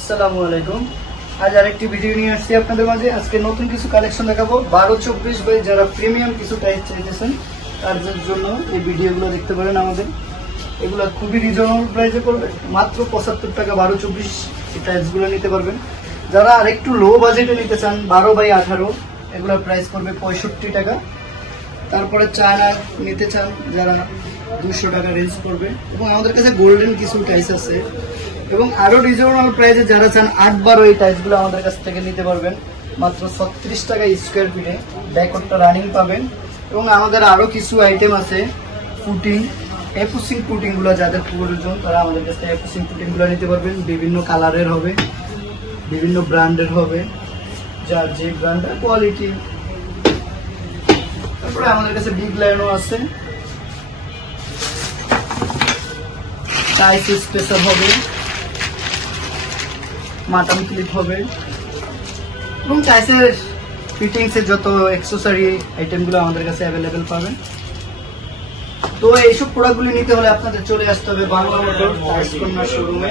আসসালামু আলাইকুম। আজ আরেকটি ভিডিও নিয়ে আসছি আপনাদের মাঝে। আজকে নতুন কিছু কালেকশন দেখাবো 12-24 বাই যারা প্রিমিয়াম কিছু টাইপ চাইতেছেন তাদের জন্য এই ভিডিওগুলো দেখতে পারেন আমাদের। এগুলো খুবই রিজনেবল প্রাইসে পড়বে, মাত্র 75 টাকা 12-24 এই টাইপসগুলো নিতে পারবেন। যারা আরেকটু লো বাজেটে নিতে চান 12/18 এগুলোর প্রাইস পড়বে 65 টাকা। তারপরে চায়না নিতে চান যারা 200 টাকা রেঞ্জ পড়বে। এবং আমাদের কাছে গোল্ডেন কিছু টাইস আছে এবং আরো রিজনেবল প্রাইসে যারা চান 8-12 এই টাইসগুলো আমাদের কাছ থেকে নিতে পারবেন মাত্র 36 টাকা স্কোয়ার ফিটে। ব্যাকওয়ার্ডটা রানিং পাবেন। এবং আমাদের আরো কিছু আইটেম আছে ফুটিং, এপুসিং ফুটিং গুলো যাদের প্রয়োজন তারা আমাদের কাছ থেকে এপুসিং ফুটিং গুলো নিতে পারবেন। বিভিন্ন কালারের হবে, বিভিন্ন ব্র্যান্ডের হবে, যার যে ব্র্যান্ডের কোয়ালিটি। তারপরে আমাদের কাছে বিগ লাইনও আছে, টাইস স্পেসার হবে, মাটন ক্লিপ হবে এবং টাইসের ফিটিংসের যত অ্যাক্সেসরি আইটেমগুলো আমাদের কাছে অ্যাভেলেবেল পাবেন। তো এইসব প্রোডাক্টগুলি নিতে হলে আপনাদের চলে আসতে হবে বাংলা মোটর টাইস কর্নার শোরুমে।